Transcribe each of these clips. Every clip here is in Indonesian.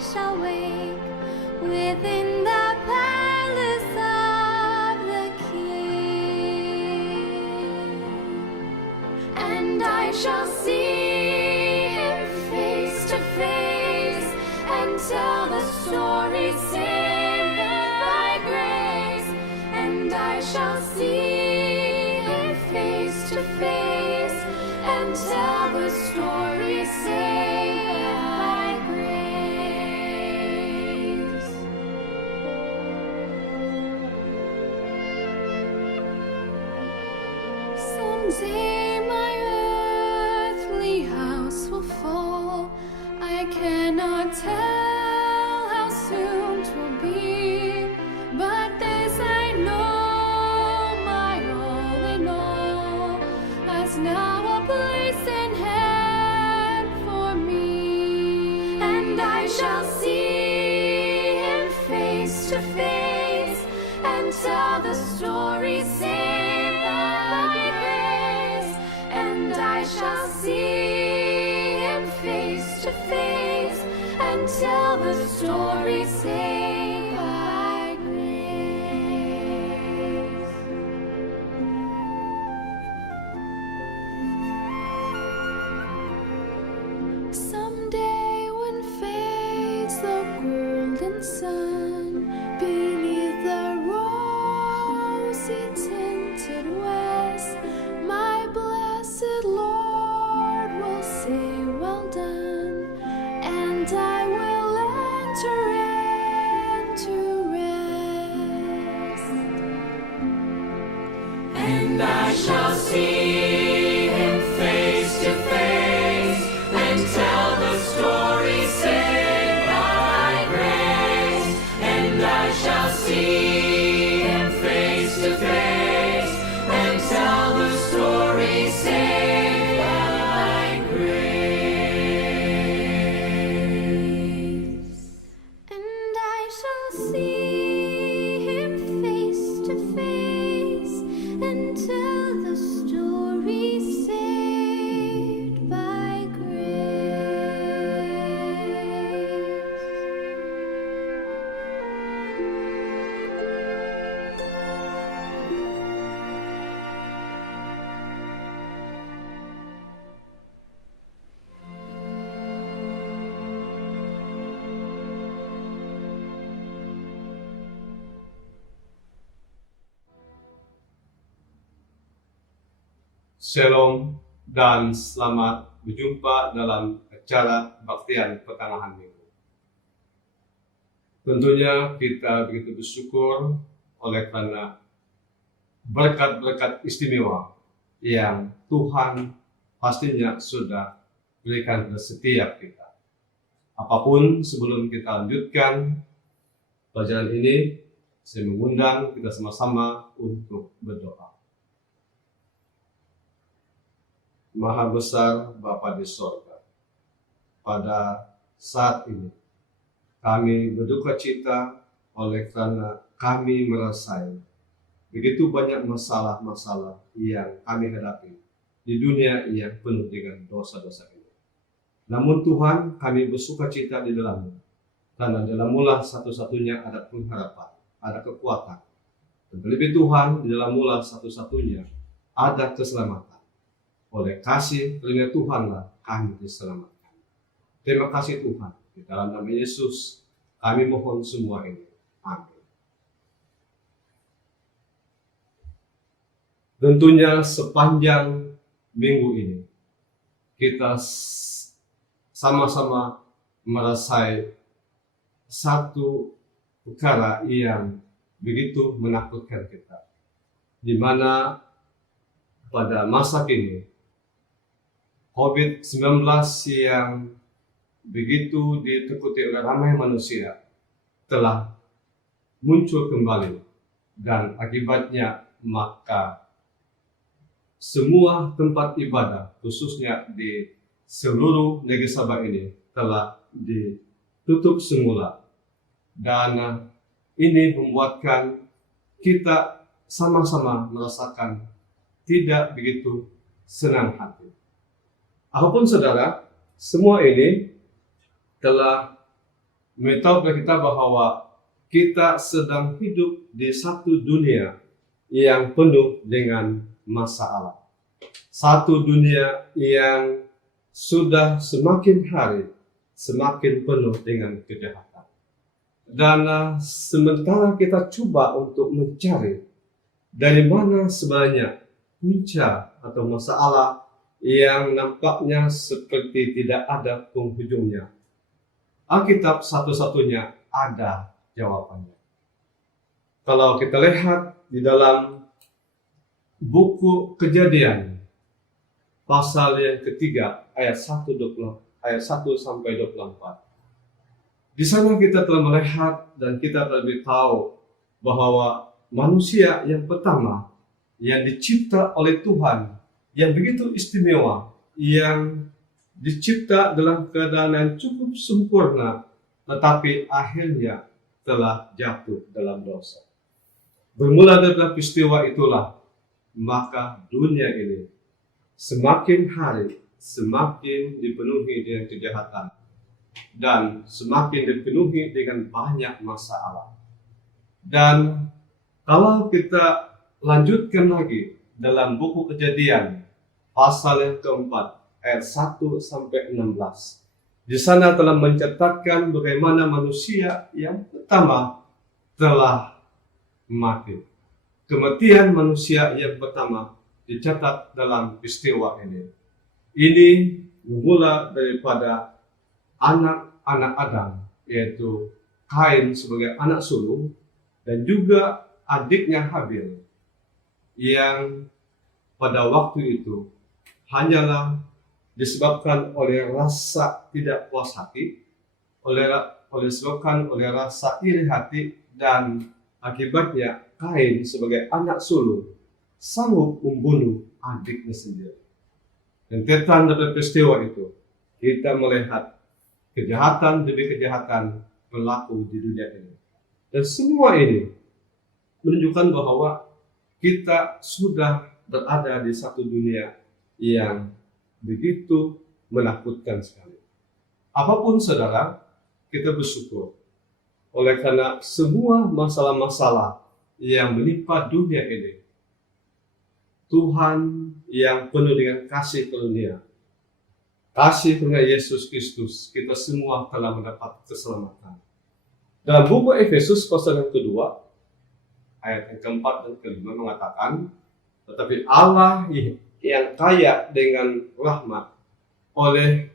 shall wake within the palace of the King, and I shall see him face to face and tell the story saved by grace, and I shall see him face to face and tell the story saved by grace. Someday my earthly house will fall. I cannot tell how soon 'twill be, but this I know, my all in all has now a place in heaven for me, and I shall see him face to face and tell the story saved by grace, and I shall see him face to face and tell the story saved by grace. Someday when fades the golden sun beneath the rosy tinted west, my blessed Lord will say, well done, and I will enter into rest. And I shall see him face to face and tell the story saved by grace, and I shall see him face to face and tell the story saved by grace, and I shall see him face to face and tell the story saved by grace. Shalom dan selamat berjumpa dalam acara Baktian Pertengahan Minggu. Tentunya kita begitu bersyukur oleh karena berkat-berkat istimewa yang Tuhan pastinya sudah berikan kepada setiap kita. Apapun sebelum kita lanjutkan pelajaran ini, saya mengundang kita sama-sama untuk berdoa. Maha besar Bapa di sorga, pada saat ini kami berduka cita oleh karena kami merasai begitu banyak masalah-masalah yang kami hadapi di dunia yang penuh dengan dosa-dosa ini. Namun Tuhan, kami bersuka cita di dalammu, karena dalam-Mulah satu-satunya ada pengharapan, ada kekuatan. Dan terlebih Tuhan, di dalam-Mulah satu-satunya ada keselamatan. Oleh kasih karunia Tuhanlah kami diselamatkan. Terima kasih Tuhan. Di dalam nama Yesus kami mohon semua ini. Amin. Tentunya sepanjang minggu ini kita sama-sama merasai satu perkara yang begitu menakutkan kita, di mana pada masa kini COVID-19 yang begitu ditakuti oleh ramai manusia telah muncul kembali, dan akibatnya maka semua tempat ibadah khususnya di seluruh negeri Sabah ini telah ditutup semula, dan ini membuatkan kita sama-sama merasakan tidak begitu senang hati. Apapun saudara, semua ini telah memberitahu kepada kita bahwa kita sedang hidup di satu dunia yang penuh dengan masalah. Satu dunia yang sudah semakin hari semakin penuh dengan kejahatan. Dan sementara kita coba untuk mencari dari mana sebenarnya punca atau masalah yang nampaknya seperti tidak ada penghujungnya, Alkitab satu-satunya ada jawabannya. Kalau kita lihat di dalam buku Kejadian pasal yang ketiga ayat 1 sampai 24. Di sana kita telah melihat dan kita telah tahu bahwa manusia yang pertama yang dicipta oleh Tuhan, yang begitu istimewa, yang dicipta dalam keadaan yang cukup sempurna, tetapi akhirnya telah jatuh dalam dosa. Bermula dari peristiwa itulah, maka dunia ini semakin hari semakin dipenuhi dengan kejahatan dan semakin dipenuhi dengan banyak masalah. Dan kalau kita lanjutkan lagi dalam buku Kejadian pasal yang keempat ayat 1 sampai 16. Di sana telah mencatatkan bagaimana manusia yang pertama telah mati. Kematian manusia yang pertama dicatat dalam peristiwa ini. Ini bermula daripada anak-anak Adam, yaitu Kain sebagai anak sulung dan juga adiknya Habil, yang pada waktu itu hanyalah disebabkan oleh rasa tidak puas hati, disebabkan oleh rasa iri hati, dan akibatnya Kain sebagai anak sulung sanggup membunuh adiknya sendiri. Dan tanda dari peristiwa itu, kita melihat kejahatan demi kejahatan berlaku di dunia ini. Dan semua ini menunjukkan bahwa kita sudah berada di satu dunia yang begitu menakutkan sekali. Apapun saudara, kita bersyukur oleh karena semua masalah-masalah yang menimpa dunia ini, Tuhan yang penuh dengan kasih karunia, kasih karunia Yesus Kristus, kita semua telah mendapat keselamatan. Dalam buku Efesus pasal yang kedua, ayat yang keempat dan kelima mengatakan, tetapi Allah yang kaya dengan rahmat, oleh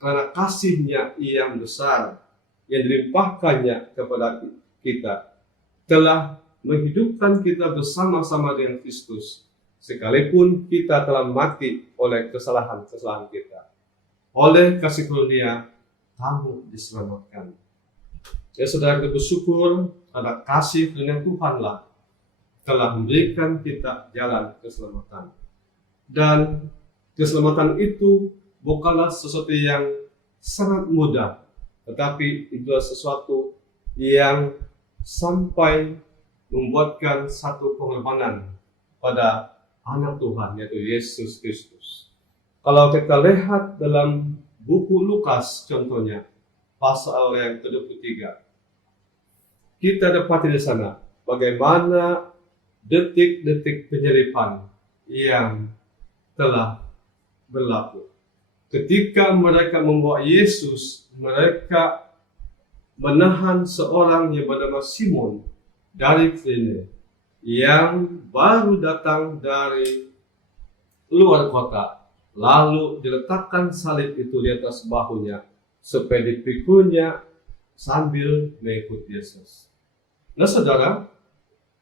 karena kasih-Nya yang besar, yang dilimpahkannya kepada kita, telah menghidupkan kita bersama-sama dengan Kristus, sekalipun kita telah mati oleh kesalahan-kesalahan kita. Oleh kasih karunia, kamu diselamatkan. Ya saudara, kita bersyukur pada kasih karunia Tuhanlah telah memberikan kita jalan keselamatan. Dan keselamatan itu bukanlah sesuatu yang sangat mudah, tetapi itu adalah sesuatu yang sampai membuatkan satu pengorbanan pada anak Tuhan, yaitu Yesus Kristus. Kalau kita lihat dalam buku Lukas contohnya, pasal yang ke-23, kita dapat di sana bagaimana detik-detik penyaliban yang telah berlaku. Ketika mereka membawa Yesus, mereka menahan seorang yang bernama Simon dari Kirene, yang baru datang dari luar kota, lalu diletakkan salib itu di atas bahunya supaya dipikunya sambil mengikut Yesus. Nah saudara,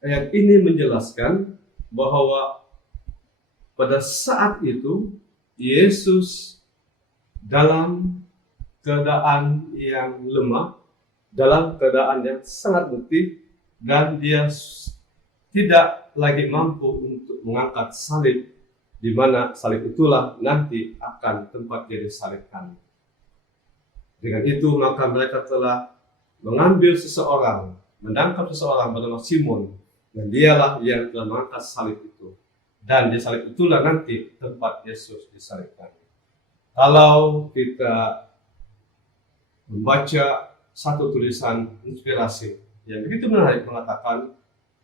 ayat ini menjelaskan bahwa pada saat itu Yesus dalam keadaan yang lemah, dalam keadaan yang sangat letih, dan dia tidak lagi mampu untuk mengangkat salib, di mana salib itulah nanti akan tempat dia disalibkan. Dengan itu maka mereka telah mengambil seseorang, menangkap seseorang bernama Simon, dan dialah yang telah mengangkat salib itu. Dan di salib itulah nanti tempat Yesus disalibkan. Kalau kita membaca satu tulisan inspirasi yang begitu menarik mengatakan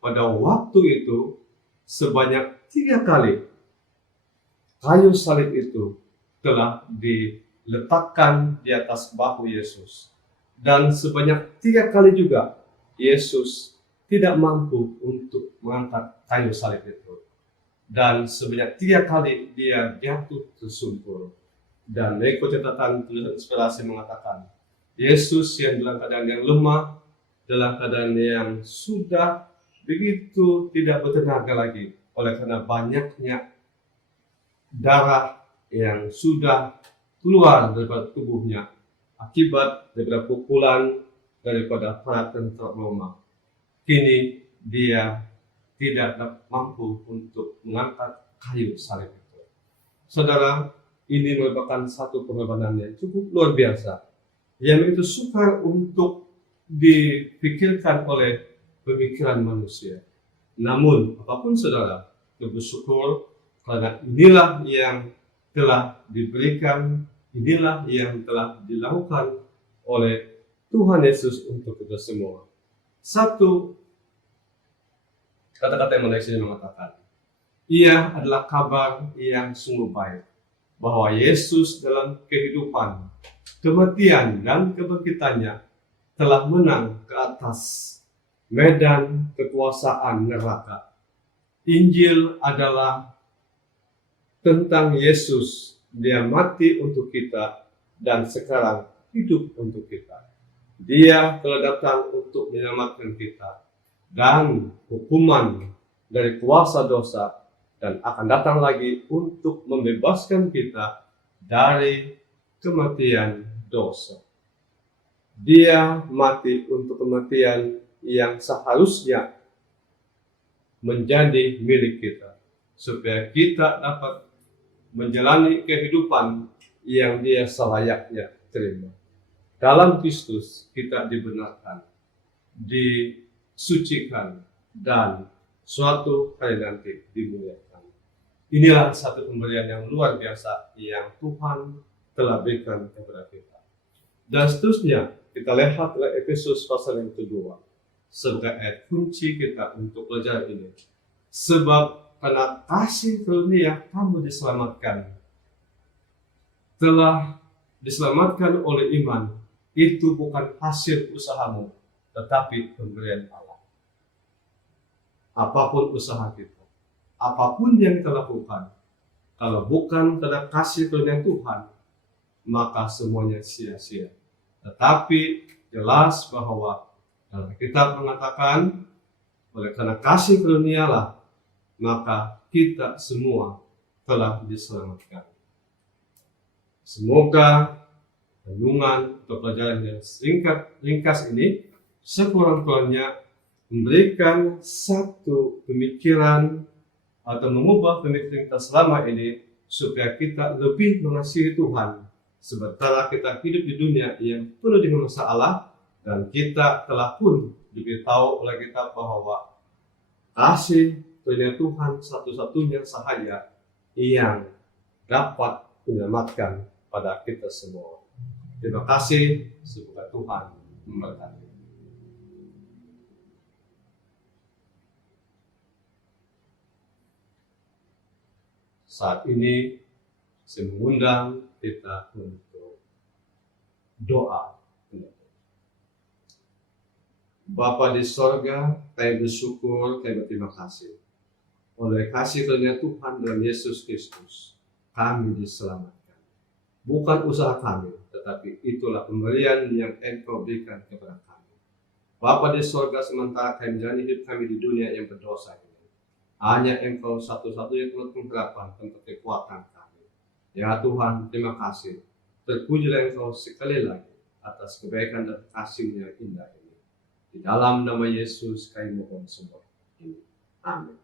pada waktu itu sebanyak 3 kali kayu salib itu telah diletakkan di atas bahu Yesus. Dan sebanyak 3 kali juga Yesus tidak mampu untuk mengangkat kayu salib itu. Dan sebanyak 3 kali dia jatuh tersungkur. Dan mengikut catatan tulisan inspirasi mengatakan, Yesus yang dalam keadaan yang lemah, dalam keadaan yang sudah begitu tidak bertenaga lagi, oleh karena banyaknya darah yang sudah keluar daripada tubuhnya akibat daripada pukulan daripada para tentara Roma. Kini dia tidak mampu untuk mengangkat kayu salib itu. Saudara, ini merupakan satu pengorbanan yang cukup luar biasa, yang begitu sukar untuk dipikirkan oleh pemikiran manusia. Namun, apapun saudara, bersyukur karena inilah yang telah diberikan, inilah yang telah dilakukan oleh Tuhan Yesus untuk kita semua. Satu kata-kata yang menarik sini mengatakan, ia adalah kabar yang sungguh baik, bahwa Yesus dalam kehidupan, kematian, dan kebangkitannya telah menang ke atas medan kekuasaan neraka. Injil adalah tentang Yesus. Dia mati untuk kita dan sekarang hidup untuk kita. Dia telah datang untuk menyelamatkan kita dan hukuman dari kuasa dosa, dan akan datang lagi untuk membebaskan kita dari kematian dosa. Dia mati untuk kematian yang seharusnya menjadi milik kita, supaya kita dapat menjalani kehidupan yang dia selayaknya terima. Dalam Kristus kita dibenarkan, disucikan, dan suatu hari nanti dimuliakan. Inilah satu pemberian yang luar biasa yang Tuhan telah berikan kepada kita. Dan seterusnya kita lihat oleh Efesus pasal yang kedua sebagai ayat kunci kita untuk pelajaran ini. Sebab karena kasih karunia kamu diselamatkan, telah diselamatkan oleh iman. Itu bukan hasil usahamu, tetapi pemberian Allah. Apapun usaha kita, apapun yang kita lakukan, kalau bukan karena kasih karunia Tuhan, maka semuanya sia-sia. Tetapi jelas bahwa dalam kitab mengatakan, oleh karena kasih karunialah, maka kita semua telah diselamatkan. Semoga renungan atau pelajaran yang ringkas ini sekurang-kurangnya memberikan satu pemikiran atau mengubah pemikiran kita selama ini, supaya kita lebih mengasihi Tuhan sementara kita hidup di dunia yang penuh dengan masalah. Dan kita telah pun diberitahu oleh kita bahwa kasih karunia Tuhan satu-satunya sahaja yang dapat menyelamatkan pada kita semua. Terima kasih, semoga Tuhan memberkati. Saat ini saya mengundang kita untuk doa. Bapa di sorga, kami bersyukur, kami berterima kasih. Oleh kasih karunia Tuhan dalam Yesus Kristus, kami diselamatkan. Bukan usaha kami, tetapi itulah pemberian yang Engkau berikan kepada kami. Bapa di sorga, sementara kami menjalani hidup kami di dunia yang berdosa ini, hanya Engkau satu-satunya tempat pengharapan, tempat kekuatan kami. Ya Tuhan, terima kasih. Terpujilah Engkau sekali lagi atas kebaikan dan kasih-Nya indah ini. Di dalam nama Yesus kami mohon semua ini. Amin.